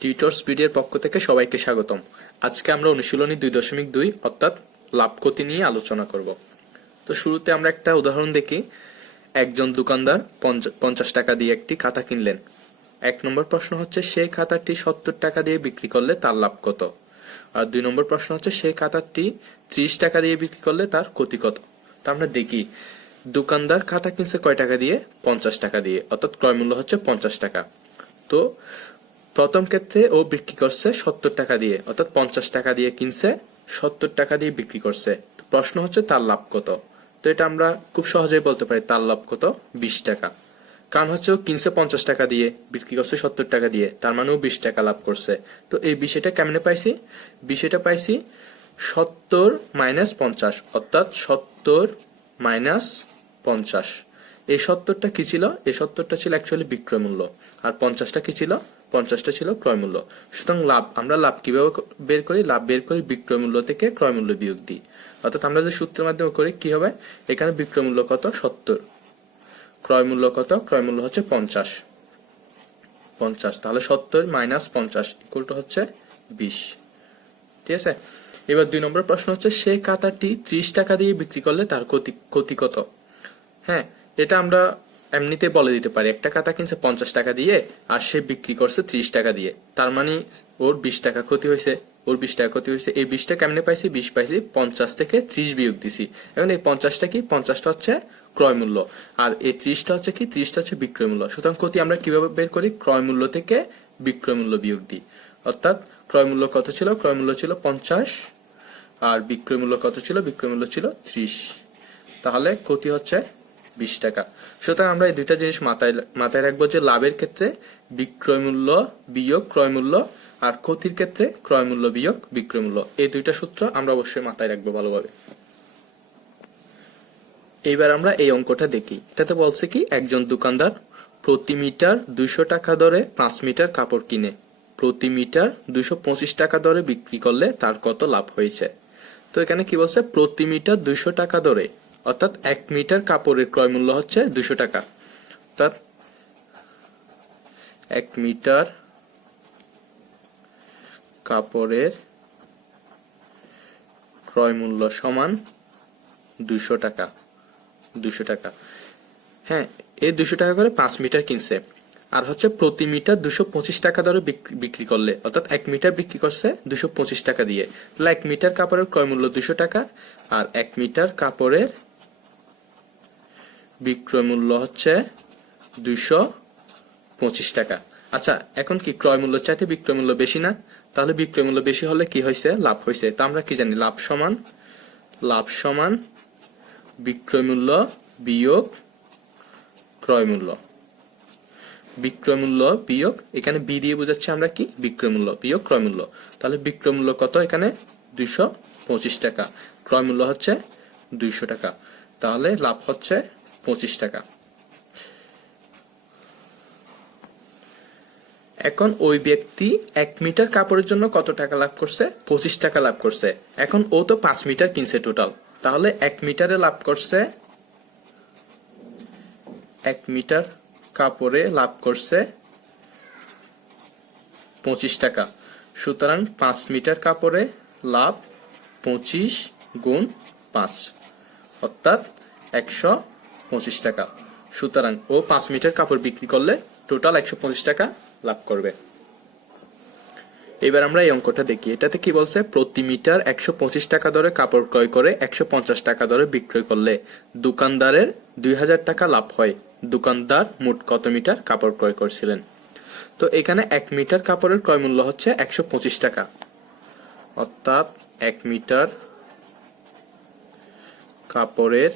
Tutor স্পিডের পক্ষ থেকে সবাইকে স্বাগতম। আজকে আমরা অনুশীলনী 2.2 অর্থাৎ লাভ ক্ষতি নিয়ে আলোচনা করব। তো শুরুতে আমরা একটা উদাহরণ দেখি। একজন দোকানদার 50 টাকা দিয়ে একটি খাতা কিনলেন। 1 নম্বর প্রশ্ন হচ্ছে সেই খাতাটি 70 টাকা দিয়ে বিক্রি করলে তার লাভ কত। আর 2 নম্বর প্রশ্ন হচ্ছে সেই খাতাটি 30 টাকা দিয়ে বিক্রি করলে তার ক্ষতি কত। তো আমরা দেখি দোকানদার খাতা কিনছে কয় টাকা দিয়ে, 50 টাকা দিয়ে, অর্থাৎ ক্রয় মূল্য হচ্ছে 50 টাকা। তো প্রথম ক্ষেত্রে ও বিক্রি করছে 70 টাকা দিয়ে, অর্থাৎ 50 টাকা দিয়ে কিনছে, 70 টাকা দিয়ে বিক্রি করছে। প্রশ্ন হচ্ছে তার লাভ কত। তো এটা আমরা খুব সহজেই বলতে পারি তার লাভ কত, 20 টাকা। কারণ হচ্ছে ও কিনছে 50 টাকা দিয়ে, বিক্রি করছে 70 টাকা দিয়ে, তার মানে ও 20 টাকা লাভ করছে। তো এই বিষয়টা কেমনে পাইছি? বিষয়টা পাইছি 70 মাইনাস 50, অর্থাৎ 70 মাইনাস 50। এই 70টা কি ছিল? এই 70টা ছিল অ্যাকচুয়ালি বিক্রয় মূল্য, আর 50টা কি ছিল? 50টা ছিল ক্রয় মূল্য। সুতরাং আমরা লাভ কিভাবে বের করি? লাভ বের করি বিক্রয় মূল্য থেকে ক্রয় মূল্য বিয়োগ দিই। অর্থাৎ আমরা যে সূত্রের মাধ্যমে করি কি হবে, এখানে বিক্রয় মূল্য কত? 70, ক্রয় মূল্য কত? ক্রয় মূল্য হচ্ছে 50। তাহলে 70 মাইনাস 50 ইকুয়াল টু হচ্ছে 20। ঠিক আছে। এবার 2 নম্বর প্রশ্ন হচ্ছে সেই খাতাটি 30 টাকা দিয়ে বিক্রি করলে তার ক্ষতি কত। হ্যাঁ, এটা আমরা এমনিতে বলে দিতে পারি। একটা খাতা কিনছে 50 টাকা দিয়ে আর সে বিক্রি করছে 30 টাকা দিয়ে, তার মানে ওর 20 টাকা ক্ষতি হয়েছে। এই 20টা কেমনে পাইছি? 20 পাইছি 50 থেকে 30 বিয়োগ দিছি। এখন এই 50টা কি? 50টা হচ্ছে ক্রয় মূল্য, আর এই 30টা হচ্ছে কি? 30টা হচ্ছে বিক্রয় মূল্য। সুতরাং ক্ষতি আমরা কিভাবে বের করি? ক্রয় মূল্য থেকে বিক্রয় মূল্য বিয়োগ দিই। অর্থাৎ ক্রয় মূল্য কত ছিল? ক্রয় মূল্য ছিল 50, আর বিক্রয় মূল্য কত ছিল? বিক্রয় মূল্য ছিল 30। তাহলে ক্ষতি হচ্ছে 20 টাকা। সুতরাং আমরা এই দুইটা জিনিস মাথায় রাখবো যে লাভের ক্ষেত্রে বিক্রয় মূল্য বিয়োগ ক্রয় মূল্য, আর ক্ষতির ক্ষেত্রে ক্রয় মূল্য বিয়োগ বিক্রয় মূল্য। এই দুইটা সূত্র আমরা অবশ্যই মাথায় রাখবো ভালোভাবে। এইবার আমরা এই অঙ্কটা দেখি। এটাতে বলছে কি একজন দোকানদার প্রতি মিটার 200 টাকা দরে 5 মিটার কাপড় কিনে প্রতি মিটার 225 টাকা দরে বিক্রি করলে তার কত লাভ হয়েছে। তো এখানে কি বলছে? প্রতি মিটার 200 টাকা দরে, অর্থাৎ 1 মিটার কাপড়ের ক্রয় মূল্য হচ্ছে 200 টাকা। অর্থাৎ 1 মিটার কাপড়ের ক্রয় মূল্য সমান 200 টাকা। হ্যাঁ, এই 200 টাকা করে 5 মিটার কিনছে, আর হচ্ছে প্রতি মিটার 225 টাকা দরে বিক্রি করলে, অর্থাৎ 1 মিটার বিক্রি করছে 225 টাকা দিয়ে। তাহলে 1 মিটার কাপড়ের ক্রয় মূল্য 200 টাকা, আর 1 মিটার কাপড়ের বিক্রয় মূল্য হচ্ছে 225 টাকা। আচ্ছা, এখন কি ক্রয় মূল্য চাইতে বিক্রয় মূল্য বেশি না? তাহলে বিক্রয় মূল্য বেশি হলে কি হয়েছে? লাভ হয়েছে। তা আমরা কি জানি? লাভ সমান বিক্রয় মূল্য বিয়োগ ক্রয় মূল্য। বিক্রয় মূল্য বিয়োগ, এখানে বি দিয়ে বোঝাচ্ছি আমরা কি? বিক্রয় মূল্য বিয়োগ ক্রয় মূল্য। তাহলে বিক্রয় মূল্য কত? এখানে 225 টাকা, ক্রয় মূল্য হচ্ছে 200 টাকা। তাহলে লাভ হচ্ছে 25 টাকা। এখন ওই ব্যক্তি 1 মিটার কাপড়ের জন্য কত টাকা লাভ করছে? 25 টাকা লাভ করছে। এখন ও তো 5 মিটার কিনছে টোটাল, তাহলে 1 মিটারে লাভ করছে, 1 মিটার কাপড়ে লাভ করছে 25 টাকা। সুতরাং 5 মিটার কাপড়ে লাভ 25 গুণ 5, অর্থাৎ 125 টাকা। সুতরাং ও 5 মিটার কাপড় বিক্রি করলে টোটাল 125 টাকা লাভ করবে। এবার আমরা এই অঙ্কটা দেখি। এটাতে কি বলছে? প্রতি মিটার 125 টাকা দরে কাপড় ক্রয় করে 150 টাকা দরে বিক্রয় করলে দোকানদারের 2000 টাকা লাভ হয়। দোকানদার মোট কত মিটার কাপড় ক্রয় করছিলেন? তো এখানে 1 মিটার কাপড়ের ক্রয় মূল্য হচ্ছে 125 টাকা, অর্থাৎ 1 মিটার কাপড়ের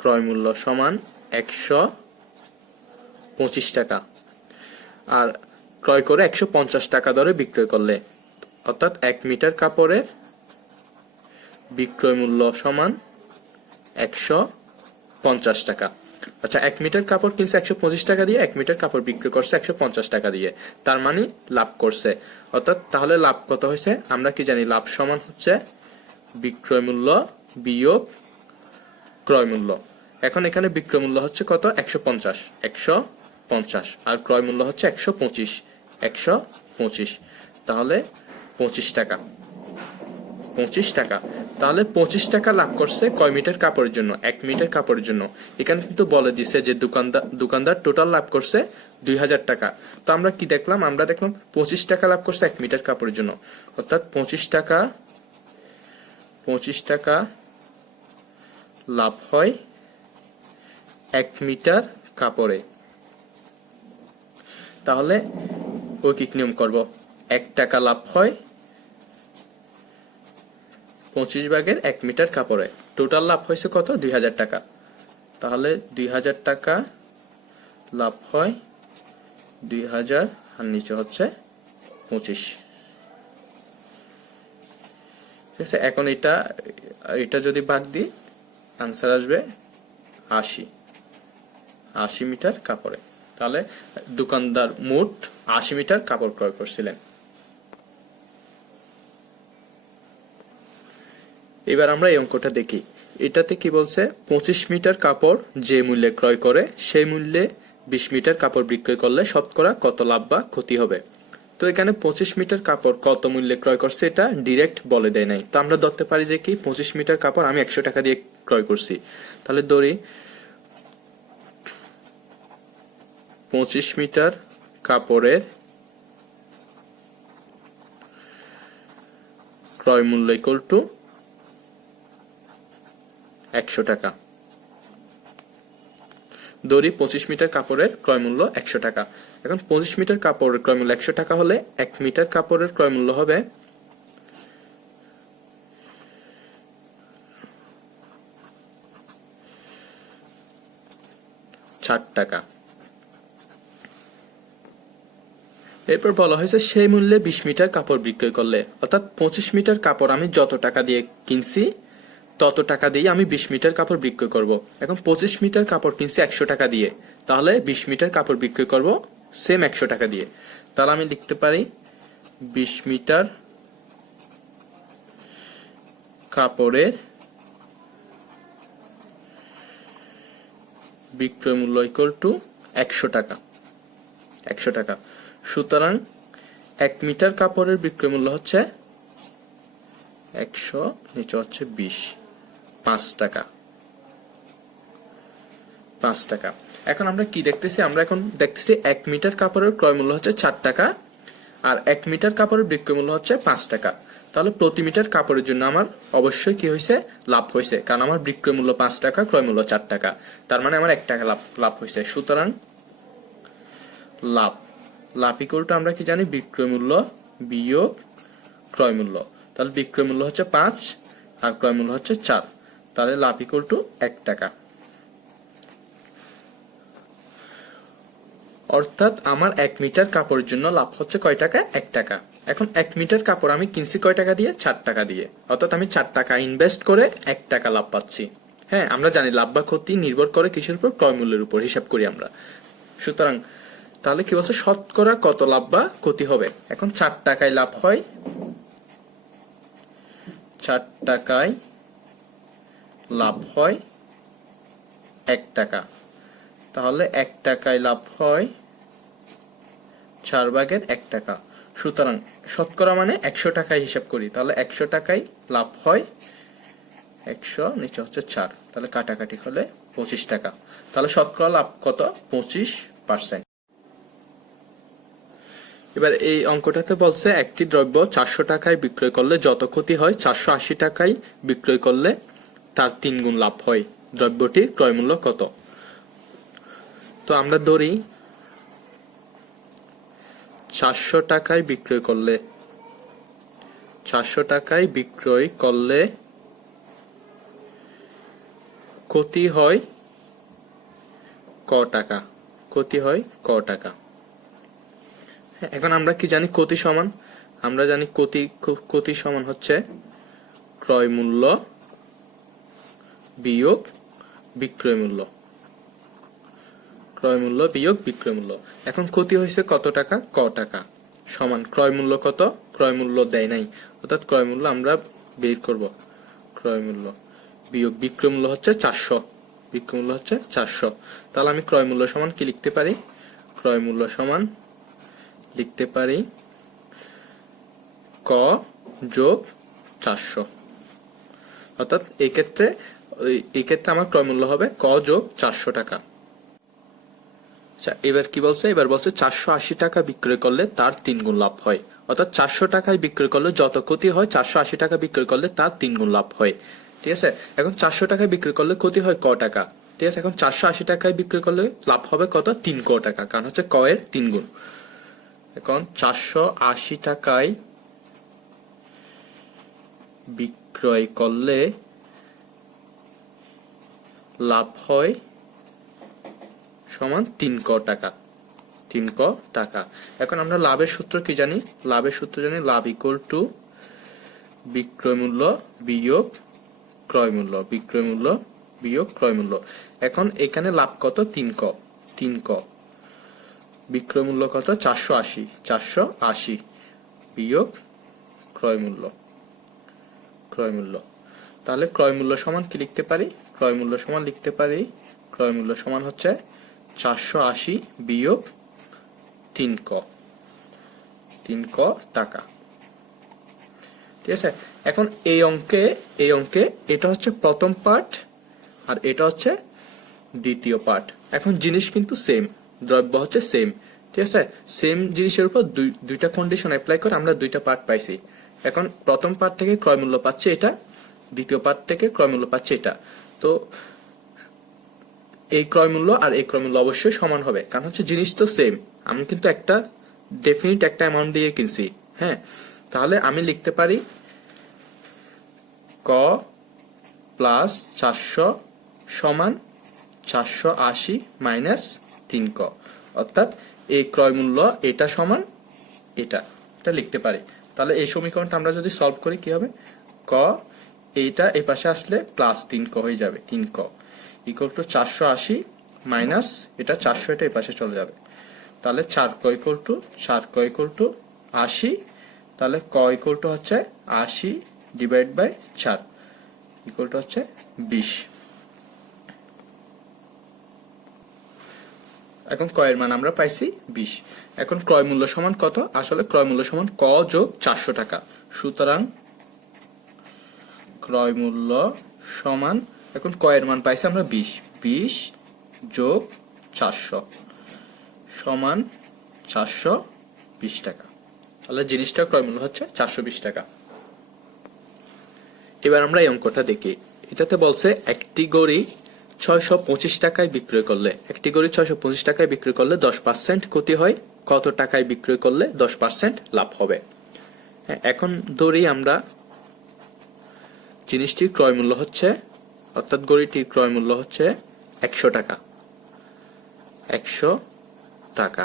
ক্রয় মূল্য সমান 125 টাকা, আর ক্রয় করে 150 টাকা দরে বিক্রয় করলে, অর্থাৎ 1 মিটার কাপড়ের বিক্রয় মূল্য সমান 150 টাকা। আচ্ছা, 1 মিটার কাপড় কিনছে 125 টাকা দিয়ে, 1 মিটার কাপড় বিক্রি করছে 150 টাকা দিয়ে, তার মানে লাভ করছে। অর্থাৎ তাহলে লাভ কত হয়েছে? আমরা কি জানি? লাভ সমান হচ্ছে বিক্রয় মূল্য বিয়োগ ক্রয় মূল্য। এখন এখানে বিক্রয় মূল্য হচ্ছে কত? 150। 50 আর ক্রয় মূল্য হচ্ছে 125, 125, তাহলে 25 টাকা, 25 টাকা। তাহলে 25 টাকা লাভ করছে কয় মিটার কাপড়ের জন্য? 1 মিটার কাপড়ের জন্য। এখানে কিন্তু বলে দিছে যে দোকানদার টোটাল লাভ করছে 2000 টাকা। তো আমরা কি দেখলাম? আমরা দেখলাম 25 টাকা লাভ করছে 1 মিটার কাপড়ের জন্য, অর্থাৎ 25 টাকা লাভ হয় 1 মিটার কাপড়ে। তাহলে ঐকিক নিয়ম করব, 1 টাকা লাভ হয় 25 ভাগের 1 মিটার কাপড়ে। টোটাল লাভ হয়েছে কত? 2000 টাকা। তাহলে 2000 টাকা লাভ হয় 2000 আর নিচে হচ্ছে 25। ঠিক আছে, এখন এটা যদি বাদ দিই আনসার আসবে 80 মিটার কাপড়ে। তাহলে দোকানদার মোট 80 মিটার কাপড় ক্রয় করছিলেন। এবার আমরা এই অঙ্কটা দেখি। এটাতে কি বলছে? 25 মিটার কাপড় যে মূল্যে ক্রয় করে সেই মূল্যে 20 মিটার কাপড় বিক্রয় করলে শতকরা কত লাভ বা ক্ষতি হবে। তো এখানে 25 মিটার কাপড় কত মূল্যে ক্রয় করছে এটা ডিরেক্ট বলে দেয় নাই। তো আমরা ধরতে পারি যে কি 25 মিটার কাপড় আমি 100 টাকা দিয়ে ক্রয় করছি। তাহলে ধরি 25 মিটার কাপড়ের ক্রয় মূল্য ইকুয়াল টু 100 টাকা। দড়ি 25 মিটার কাপড়ের ক্রয় মূল্য 100 টাকা। এখন 25 মিটার কাপড়ের ক্রয় মূল্য 100 টাকা হলে 1 মিটার কাপড়ের ক্রয় মূল্য হবে 60 টাকা। এরপর বলা হয়েছে সেই মূল্যে 20 মিটার কাপড় বিক্রয় করলে, অর্থাৎ 25 মিটার কাপড় আমি যত টাকা দিয়ে কিনছি তত টাকা দিয়ে আমি 20 মিটার কাপড় বিক্রয় করব। এখন 25 মিটার কাপড় কিনছি 100 টাকা দিয়ে, তাহলে 20 মিটার কাপড় বিক্রয় করব সেম 100 টাকা দিয়ে। তাহলে আমি লিখতে পারি 20 মিটার কাপড়ের বিক্রয় মূল্য ইকুয়াল টু 100 টাকা, 100 টাকা। সুতরাং 1 মিটার কাপড়ের বিক্রয় মূল্য হচ্ছে 100 নিচে হচ্ছে 20, 5 টাকা, 5 টাকা। এখন আমরা কি দেখতেছি? আমরা এখন দেখতেছি 1 মিটার কাপড়ের ক্রয় মূল্য হচ্ছে 4 টাকা আর 1 মিটার কাপড়ের বিক্রয় মূল্য হচ্ছে 5 টাকা। তাহলে প্রতি মিটার কাপড়ের জন্য আমার অবশ্যই কি হয়েছে? লাভ হয়েছে, কারণ আমার বিক্রয় মূল্য 5 টাকা, ক্রয় মূল্য 4 টাকা, তার মানে আমার 1 টাকা লাভ হয়েছে। সুতরাং লাভ ইকুয়াল টু আমরা কি জানি? বিক্রয় মূল্য বিয়োগ ক্রয় মূল্য। তাহলে বিক্রয় মূল্য হচ্ছে 5 আর ক্রয় মূল্য হচ্ছে 4, তাহলে লাভ ইকুয়াল টু 1 টাকা। অর্থাৎ আমার 1 মিটার কাপড়ের জন্য লাভ হচ্ছে কয় টাকা? 1 টাকা। এখন 1 মিটার কাপড় আমি কিনছি কয় টাকা দিয়ে? 4 টাকা দিয়ে, অর্থাৎ আমি 4 টাকা ইনভেস্ট করে 1 টাকা লাভ পাচ্ছি। হ্যাঁ, আমরা জানি লাভ বা ক্ষতি নির্ভর করে কিসের উপর? ক্রয় মূল্যের উপর হিসাব করি আমরা। সুতরাং তাহলে কি বলছে? শতকরা কত লাভ বা ক্ষতি হবে। এখন 4 টাকায় লাভ হয়, 4 টাকায় লাভ হয় 1 টাকা। তাহলে 1 টাকায় লাভ হয় 4 ভাগের 1 টাকা। সুতরাং শতকরা মানে 100 টাকায় হিসাব করি, তাহলে 100 টাকায় লাভ হয় 100 নিচে হচ্ছে 4, তাহলে কাটাকাটি হলে 25 টাকা। তাহলে শতকরা লাভ কত? 25%। এবার এই অঙ্কটাতে বলছে একটি দ্রব্য 400 টাকায় বিক্রয় করলে যত ক্ষতি হয় 480 টাকায় বিক্রয় করলে তার 3 গুণ লাভ হয়। দ্রব্যটির ক্রয় মূল্য কত? তো আমরা ধরি 400 টাকায় বিক্রয় করলে, 400 টাকায় বিক্রয় করলে ক্ষতি হয় ক টাকা? ক্ষতি হয় ক টাকা। এখন আমরা কি জানি? ক্ষতি সমান, আমরা জানি ক্ষতি সমান হচ্ছে ক্রয় মূল্য বিয়োগ বিক্রয় মূল্য, ক্রয় মূল্য বিয়োগ বিক্রয় মূল্য। এখন ক্ষতি হয়েছে কত টাকা? ক টাকা, সমান ক্রয় মূল্য কত? ক্রয় মূল্য দেয় নাই, অর্থাৎ ক্রয় মূল্য আমরা বের করব। ক্রয় মূল্য বিয়োগ বিক্রয় মূল্য হচ্ছে 400, বিক্রয় মূল্য হচ্ছে 400। তাহলে আমি ক্রয় মূল্য সমান কি লিখতে পারি? ক্রয় মূল্য সমান লিখতে পারি ক যোগ 400, অর্থাৎ এই ক্ষেত্রে আমার ক্রয় মূল্য হবে ক যোগ 400 টাকা। আচ্ছা, এবার কি বলছে? এবার বলছে 480 টাকা বিক্রয় করলে তার 3 গুণ লাভ হয়, অর্থাৎ 400 টাকায় বিক্রয় করলে যত ক্ষতি হয় 480 টাকা বিক্রয় করলে তার 3 গুণ লাভ হয়। ঠিক আছে, এখন 400 টাকায় বিক্রয় করলে ক্ষতি হয় ক টাকা। ঠিক আছে, এখন 480 টাকায় বিক্রয় করলে লাভ হবে কত? 3 ক টাকা, কারণ হচ্ছে ক এর 3 গুণ। এখন 480 টাকায় বিক্রয় করলে লাভ হয় সমান 3 ক টাকা, 3 ক টাকা। এখন আমরা লাভের সূত্র কি জানি? লাভের সূত্র জানি লাভ ইকুয়াল টু বিক্রয় মূল্য বিয়োগ ক্রয় মূল্য, বিক্রয় মূল্য বিয়োগ ক্রয় মূল্য। এখন এখানে লাভ কত? 3 ক, 3 ক। বিক্রয় মূল্য কত? 480, 480 বিয়োগ ক্রয় মূল্য, ক্রয় মূল্য। তাহলে ক্রয় মূল্য সমান কি লিখতে পারি? ক্রয় মূল্য সমান লিখতে পারি, ক্রয় মূল্য সমান হচ্ছে 480 বিয়োগ 3 ক, 3 ক টাকা। ঠিক আছে, এখন এই অঙ্কে এটা হচ্ছে প্রথম পার্ট আর এটা হচ্ছে দ্বিতীয় পার্ট। এখন জিনিস কিন্তু সেম, দ্রব্য হচ্ছে সেম। ঠিক আছে, সেম জিনিসের উপর দুইটা কন্ডিশন অ্যাপ্লাই করে আমরা দুইটা পার্ট পাইছি। এখন প্রথম পার্ট থেকে ক্রয় মূল্য পাচ্ছে এটা, দ্বিতীয় পার্ট থেকে ক্রয় মূল্য পাচ্ছে এটা। তো এই ক্রয় মূল্য আর এই ক্রয় মূল্য অবশ্যই সমান হবে, কারণ হচ্ছে জিনিস তো সেম। আমি কিন্তু একটা ডেফিনিট একটা অ্যামাউন্ট দিয়ে কিনছি। হ্যাঁ, তাহলে আমি লিখতে পারি ক প্লাস 400 সমান 480 মাইনাস 3 ক, অর্থাৎ এই ক্রয় মূল্য এটা সমান এটা লিখতে পারি। তাহলে এই সমীকরণটা আমরা যদি সলভ করি কি হবে? ক এইটা এই পাশে আসলে প্লাস 3 ক হয়ে যাবে, 3 ক ইকুয়াল টু 480 মাইনাস এটা 400, এটা এই পাশে চলে যাবে। তাহলে 4 ক ইকুয়াল টু 80, তাহলে ক ইকুয়াল টু হচ্ছে 80 ডিভাইড বাই 4 ইকুয়াল টু হচ্ছে 20। এখন ক এর মান আমরা পাইছি 20। এখন ক্রয় মূল্য সমান কত? আসলে ক্রয় মূল্য সমান ক যোগ 400 টাকা। সুতরাং ক্রয় মূল্য সমান, এখন ক এর মান পাইছি আমরা 20 যোগ 400 সমান 420 টাকা। তাহলে জিনিসটা ক্রয় মূল্য হচ্ছে 420 টাকা। এবার আমরা এই অঙ্কটা দেখি। এটাতে বলছে একটি গড়ি 625 টাকায় বিক্রয় করলে, একটি গড়ি 625 টাকায় বিক্রয় করলে 10% ক্ষতি হয়, কত টাকায় বিক্রয় করলে 10% লাভ হবে? এখন ধরি আমরা জিনিসটির ক্রয় মূল্য হচ্ছে, অর্থাৎ গড়িটির ক্রয় মূল্য হচ্ছে 100 টাকা, 100 টাকা।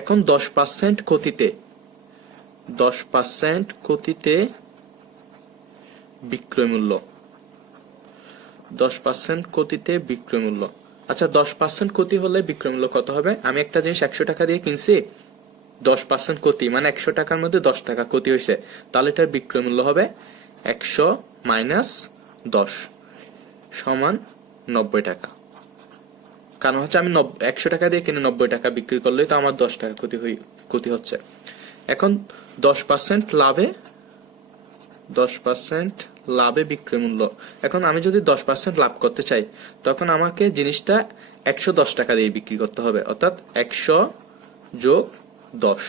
এখন 10% ক্ষতিতে, 10% ক্ষতিতে বিক্রয় মূল্য, 10% ক্ষতিতে বিক্রয় মূল্য। আচ্ছা, 10% ক্ষতি হলে বিক্রয় মূল্য কত হবে? আমি একটা জিনিস 100 টাকা দিয়ে কিনছি, 10% ক্ষতি মানে 100 টাকার মধ্যে 10 টাকা ক্ষতি হয়েছে, তাহলে এটার বিক্রয় মূল্য হবে 100 মাইনাস 10 সমান 90 টাকা। কারণ হচ্ছে আমি 100 টাকা দিয়ে কিনে 90 টাকা বিক্রি করলেই তো আমার 10 টাকা ক্ষতি হচ্ছে। এখন 10% লাভে, 10% লাভে বিক্রয় মূল্য। এখন আমি যদি 10% লাভ করতে চাই তখন আমাকে জিনিসটা 110 টাকা দিয়ে বিক্রি করতে হবে, অর্থাৎ 100 যোগ 10,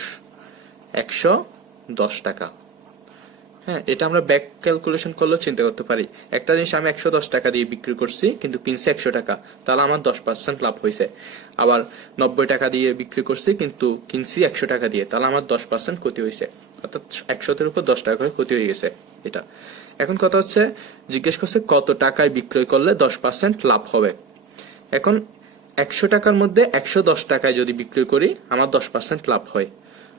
110 টাকা। হ্যাঁ, এটা আমরা ব্যাক ক্যালকুলেশন করলেও চিন্তা করতে পারি। একটা জিনিস আমি 110 টাকা দিয়ে বিক্রি করছি কিন্তু কিনছি 100 টাকা, তাহলে আমার 10% লাভ হয়েছে। আবার 90 টাকা দিয়ে বিক্রি করছি কিন্তু কিনছি 100 টাকা দিয়ে, তাহলে আমার 10% ক্ষতি হয়েছে, অর্থাৎ 100 উপর 10 টাকা করে ক্ষতি হয়ে গেছে এটা। এখন কথা হচ্ছে জিজ্ঞেস করছে কত টাকায় বিক্রয় করলে 10% লাভ হবে। এখন 100 টাকার মধ্যে 110 টাকায় যদি বিক্রয় করি আমার 10% লাভ হয়,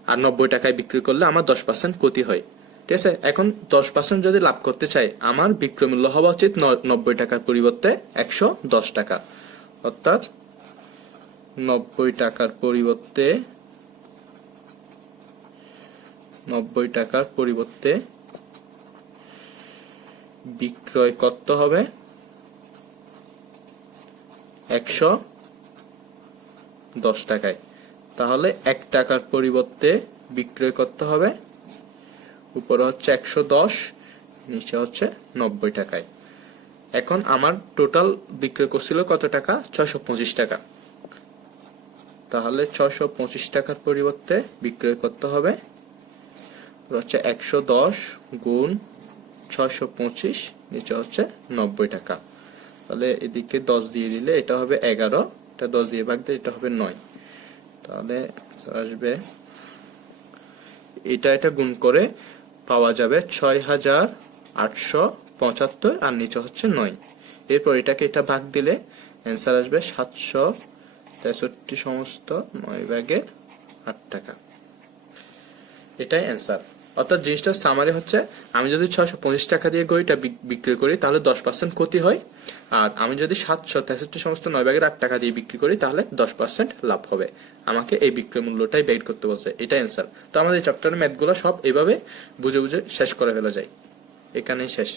আর 90 টাকায় বিক্রি করলে আমার 10% ক্ষতি হয়। ঠিক আছে, এখন 10% যদি লাভ করতে চাই আমার বিক্রয় মূল্য হওয়া উচিত 90 টাকার পরিবর্তে 110 টাকা, অর্থাৎ 90 টাকার পরিবর্তে বিক্রয় করতে হবে 110 টাকায়। তাহলে 1 টাকার পরিবর্তে বিক্রয় করতে হবে উপরে হচ্ছে 110, নিচে হচ্ছে 90 টাকায়। এখন আমার টোটাল বিক্রয় করছিল কত টাকা? 625 টাকা। তাহলে 625 টাকার পরিবর্তে বিক্রয় করতে হবে হচ্ছে 110 গুণ 625, নিচে হচ্ছে 90 টাকা। তাহলে এদিকে 10 দিয়ে দিলে এটা হবে 11, এটা 10 দিয়ে ভাগ দিলে এটা হবে 9। তাহলে আসবে এটা গুণ করে পাওয়া যাবে 6875, আর নিচে হচ্ছে 9। এরপর এটা ভাগ দিলে অ্যান্সার আসবে 763 সমস্ত 9 ভাগের 8 টাকা। এটাই অ্যান্সার। অর্থাৎ জিনিসটা সামারি হচ্ছে, আমি যদি 625 টাকা দিয়ে ঘড়িটা বিক্রি করি তাহলে 10% ক্ষতি হয়, আর আমি যদি 763 সমস্ত 9 ভাগের 8 টাকা দিয়ে বিক্রি করি তাহলে 10% লাভ হবে। আমাকে এই বিক্রয় মূল্যটাই বের করতে বলছে, এটাই অ্যান্সার। তো আমাদের চ্যাপ্টারের ম্যাথগুলো সব এভাবে বুঝে বুঝে শেষ করে ফেলা যায়। এখানেই শেষ।